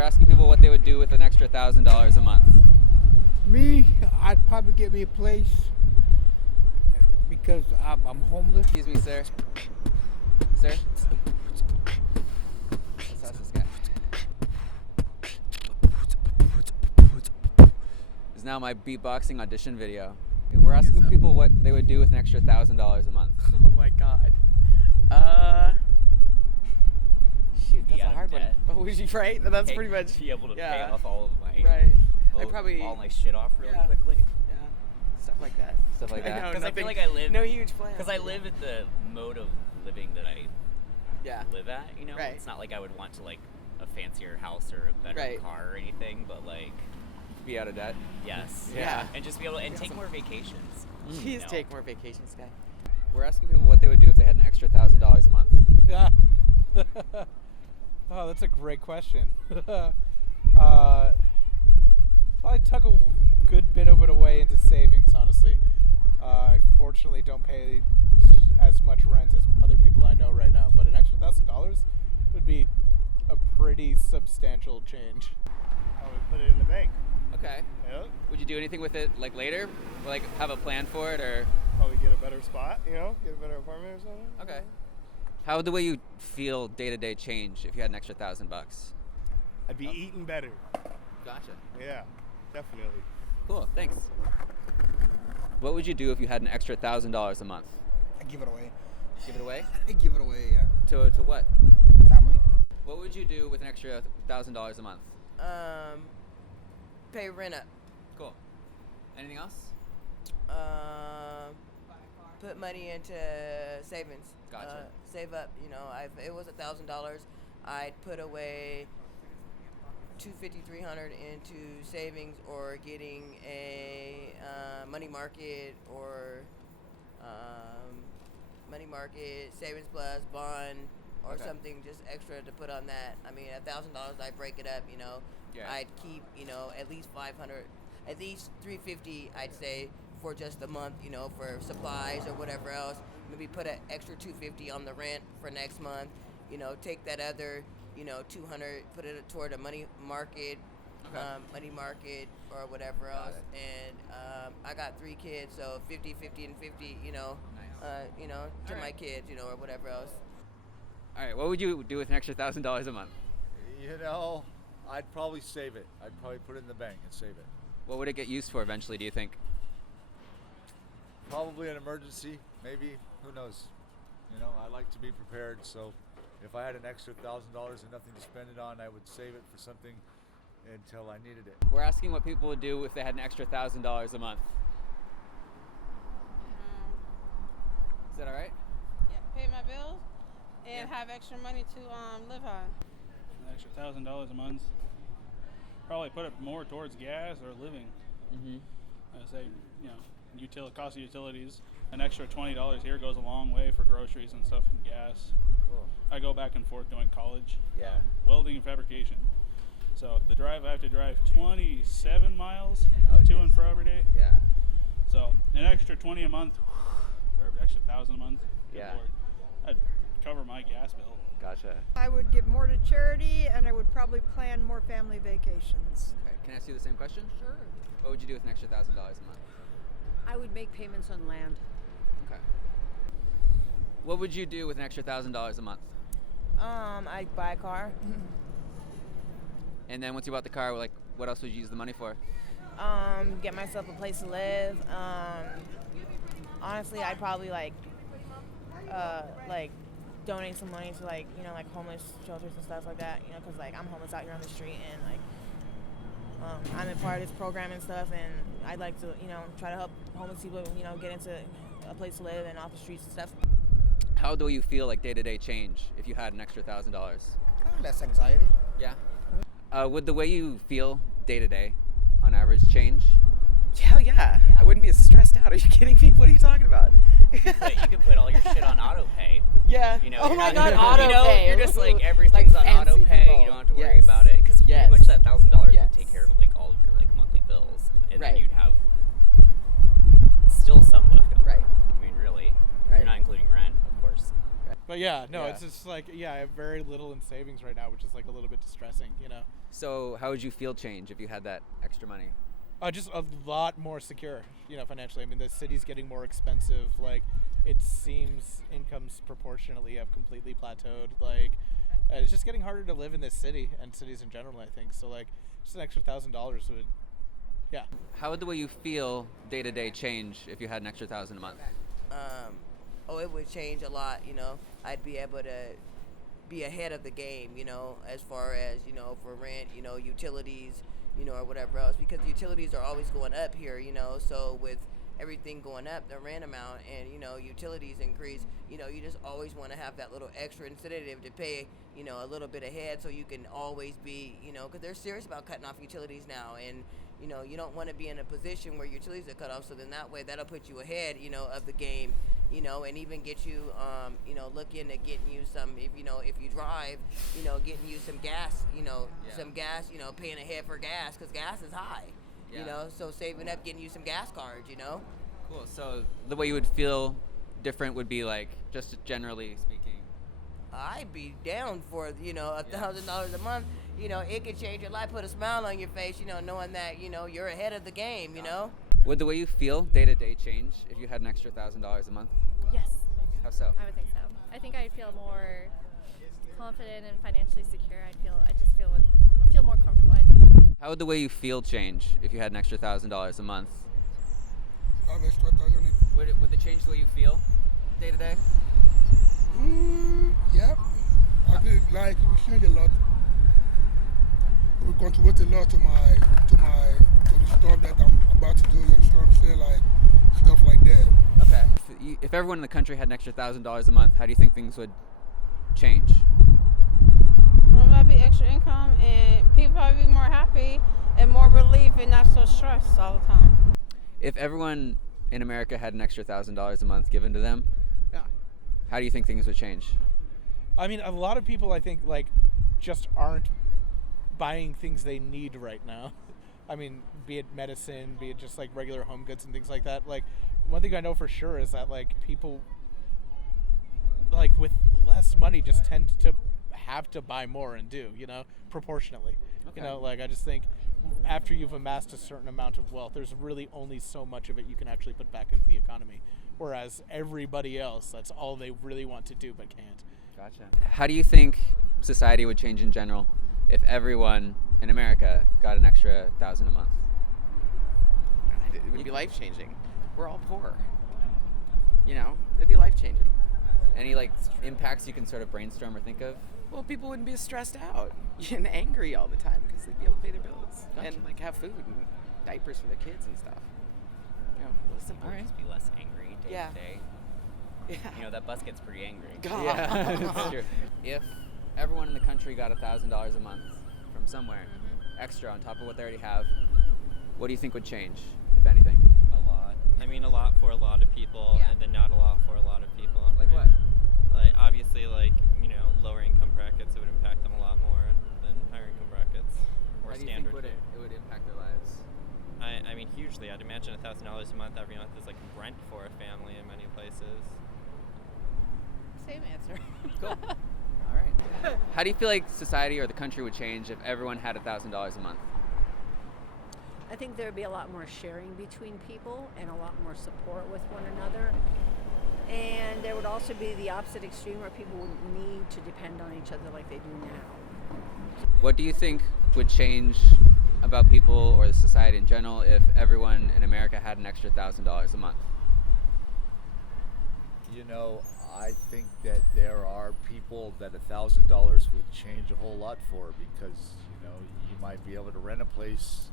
We're asking people what they would do with an extra $1,000 a month. Me, I'd probably get me a place because I'm homeless. Excuse me, sir. Sir? Let's ask this guy. This is now my beatboxing audition video. We're asking people what they would do with an extra $1,000 a month. Oh my god. Shoot, that's a hard one. Oh, was you right? That's pretty much. Be able to yeah. pay off all of my Right. I probably all my shit off really yeah. quickly. Yeah. Stuff like that. Stuff like that. Because I feel like I live. No huge plans. Because I live at the mode of living that I live at. You know, Right. it's not like I would want to like a fancier house or a better car or anything, but like Be out of debt. yes, Yeah. and just be able to take more vacations. Please take more vacations, guy. We're asking people what they would do if they had an extra $1,000 a month. Yeah. Oh, that's a great question. Probably tuck a good bit of it away into savings, honestly. I fortunately don't pay as much rent as other people I know right now, but an extra $1,000 would be a pretty substantial change. I would put it in the bank. Okay. Yep. Would you do anything with it like later? Like have a plan for it or? Probably get a better spot, you know, get a better apartment or something. Okay. How would the way you feel day to day change if you had an extra $1,000? I'd be eating better. Gotcha. Yeah, definitely. Cool. Thanks. What would you do if you had an extra $1,000 a month? I give it away. Give it away? I give it away, yeah. To what? Family. What would you do with an extra $1,000 a month? Pay rent up. Cool. Anything else? Put money into savings. Gotcha. Save up. You know, it was $1,000. I'd put away $250, $300 into savings or getting a money market or money market, savings plus bond or something just extra to put on that. I mean, $1,000, I break it up. You know, I'd keep at least $500, at least $350. I'd say for just a month. You know, for supplies or whatever else. Maybe put an extra $250 on the rent for next month. You know, take that other $200, put it toward a money market, or whatever else. And I got 3 kids, so 50, 50, and 50. To my kids, or whatever else. All right. What would you do with an extra $1,000 a month? You know, I'd probably save it. I'd probably put it in the bank and save it. What would it get used for eventually? Do you think? Probably an emergency, maybe. Who knows? You know, I like to be prepared, so if I had an extra $1,000 and nothing to spend it on, I would save it for something until I needed it. We're asking what people would do if they had an extra $1,000 a month. Is that all right? Yeah, pay my bills and have extra money to live on. An extra $1,000 a month. Probably put it more towards gas or living. I say, cost of utilities. An extra $20 here goes a long way for groceries and stuff and gas. Cool. I go back and forth doing college. Yeah. Welding and fabrication. So the drive, I have to drive 27 miles to and fro every day. Yeah. So an extra 20 a month, or an extra 1,000 a month. Good Yeah. Lord. I'd cover my gas bill. Gotcha. I would give more to charity, and I would probably plan more family vacations. Okay. Can I ask you the same question? Sure. What would you do with an extra $1,000 a month? I would make payments on land. Okay. What would you do with an extra $1,000 a month? I'd buy a car. And then once you bought the car, what else would you use the money for? Get myself a place to live. Honestly, I'd probably donate some money to homeless shelters and stuff like that. Because I'm homeless out here on the street and I'm a part of this program and stuff, and I'd like to try to help homeless people get into a place to live and off the streets and stuff. How do you feel day to day change if you had an extra $1,000? Less anxiety. Yeah. Would the way you feel day to day, on average, change? Hell yeah. I wouldn't be as stressed out. Are you kidding me? What are you talking about? You could put all your shit on auto pay. Yeah. Oh my God, auto pay. You're just everything's on auto pay. People. You don't have to worry about it because pretty much that $1,000 would take care of all of your monthly bills, and then you'd have still some left over. Right. I mean, really, if you're not including rent, of course. But yeah, no, it's just like, I have very little in savings right now, which is like a little bit distressing, you know. So how would you feel change if you had that extra money? Just a lot more secure, you know, financially. I mean, the city's getting more expensive. Like, it seems incomes proportionately have completely plateaued. Like, it's just getting harder to live in this city and cities in general, I think. So, like, just an extra $1,000 would, yeah. How would the way you feel day to day change if you had an extra $1,000 a month? It would change a lot, you know. I'd be able to be ahead of the game, you know, as far as, you know, for rent, you know, utilities, you know, or whatever else, because utilities are always going up here, you know. So with everything going up, the rent amount and, you know, utilities increase, you know, you just always want to have that little extra incentive to pay, you know, a little bit ahead, so you can always be, you know, because they're serious about cutting off utilities now, and, you know, you don't want to be in a position where utilities are cut off, so then that way that'll put you ahead, you know, of the game, you know, and even get you, you know, look into getting you some, if you drive, you know, getting you some gas, you know, paying ahead for gas, because gas is high, you know, so saving up, getting you some gas cards, you know. Cool. So the way you would feel different would be like, just generally speaking. I'd be down for, you know, $1,000 a month. You know, it could change your life, put a smile on your face, you know, knowing that, you know, you're ahead of the game, you know. Would the way you feel day to day change if you had an extra $1,000 a month? Yes. How so? I would think so. I think I'd feel more confident and financially secure. I just feel more comfortable, I think. How would the way you feel change if you had an extra $1,000 a month? Have extra $1,000. Would it change the way you feel day to day? Yeah. I think like it will change a lot. It will contribute a lot to the stuff that I'm about to do. You understand what I'm saying? Like stuff like that. Okay. If everyone in the country had an extra $1,000 a month, how do you think things would change? Well, that'd be extra income, and people probably be more happy and more relief and not so stressed all the time. If everyone in America had an extra $1,000 a month given to them, how do you think things would change? I mean, a lot of people, I think, like, just aren't buying things they need right now. I mean, be it medicine, be it just like regular home goods and things like that. Like, one thing I know for sure is that, like, people, like, with less money just tend to have to buy more and do, you know, proportionately. Okay. You know, like, I just think after you've amassed a certain amount of wealth, there's really only so much of it you can actually put back into the economy. Whereas everybody else, that's all they really want to do but can't. Gotcha. How do you think society would change in general if everyone in America got an extra $1,000 a month? It would be life-changing. We're all poor. You know, it'd be life-changing. Any like impacts you can sort of brainstorm or think of? Well, people wouldn't be stressed out and angry all the time because they'd be able to pay their bills and like have food and diapers for their kids and stuff. You know, a little simple. All right. Just be less angry day Yeah. to day. Yeah. You know, that bus gets pretty angry. Yeah, that's true. If everyone in the country got $1,000 a month from somewhere, extra on top of what they already have, what do you think would change, if anything? A lot. I mean, a lot for a lot of people, and then not a lot for a lot of people. Like what? Like, obviously, like, you know, lower income brackets, it would impact them a lot more than higher income brackets or How do you standard. think it would impact their lives? I mean, hugely. I'd imagine $1,000 a month every month is like rent for a family in many places. Same answer. Cool. All right. How do you feel like society or the country would change if everyone had $1,000 a month? I think there would be a lot more sharing between people and a lot more support with one another. And there would also be the opposite extreme where people wouldn't need to depend on each other like they do now. What do you think would change about people or the society in general if everyone in America had an extra $1,000 a month? You know, I think that there are people that $1,000 would change a whole lot for, because, you know, you might be able to rent a place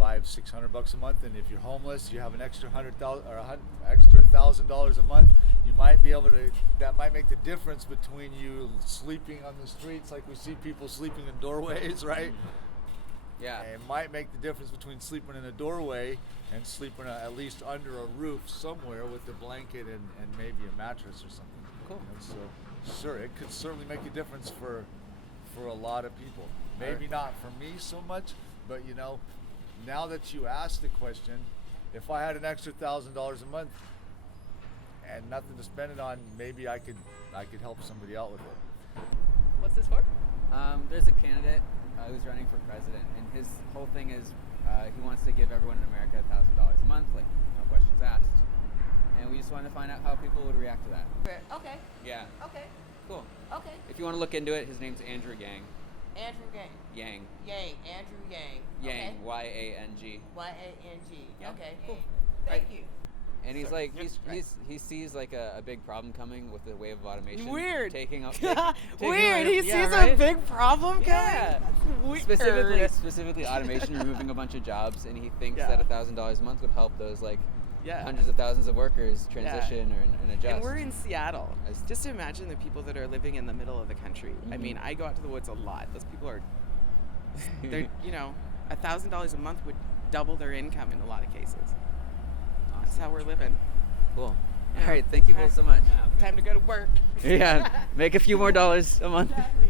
$500-600 a month, and if you're homeless, you have an extra extra $1,000 a month. You might be able to. That might make the difference between you sleeping on the streets, like we see people sleeping in doorways, right? Yeah. It might make the difference between sleeping in a doorway and sleeping at least under a roof somewhere with a blanket and maybe a mattress or something. Cool. You know, so sure, it could certainly make a difference for a lot of people. Maybe not for me so much, but you know, now that you asked the question, if I had an extra $1,000 a month, and nothing to spend it on, maybe I could help somebody out with it. What's this for? There's a candidate who's running for president, and his whole thing is he wants to give everyone in America $1,000 a month, like no questions asked. And we just wanted to find out how people would react to that. Okay. Yeah. Okay. Cool. Okay. If you want to look into it, his name's Andrew Yang. Andrew Yang. Yang. Yang. Andrew Yang. Yang. Okay. Y-A-N-G. Y-A-N-G. Yeah. Okay. Cool. Thank you. And he's Sorry. like, he sees like a big problem coming with the wave of automation. Weird. Taking up. Weird. He sees a big problem coming. Yeah. That's weird. Specifically automation removing a bunch of jobs, and he thinks Yeah. that $1,000 a month would help those like Yeah. hundreds of thousands of workers transition and adjust. And we're in Seattle. Just imagine the people that are living in the middle of the country. I mean, I go out to the woods a lot. Those people are, they're, you know, $1,000 a month would double their income in a lot of cases. That's how we're living. Cool. Yeah. All right. Thank you both so much. Time to go to work. Yeah. Make a few more dollars a month. Exactly.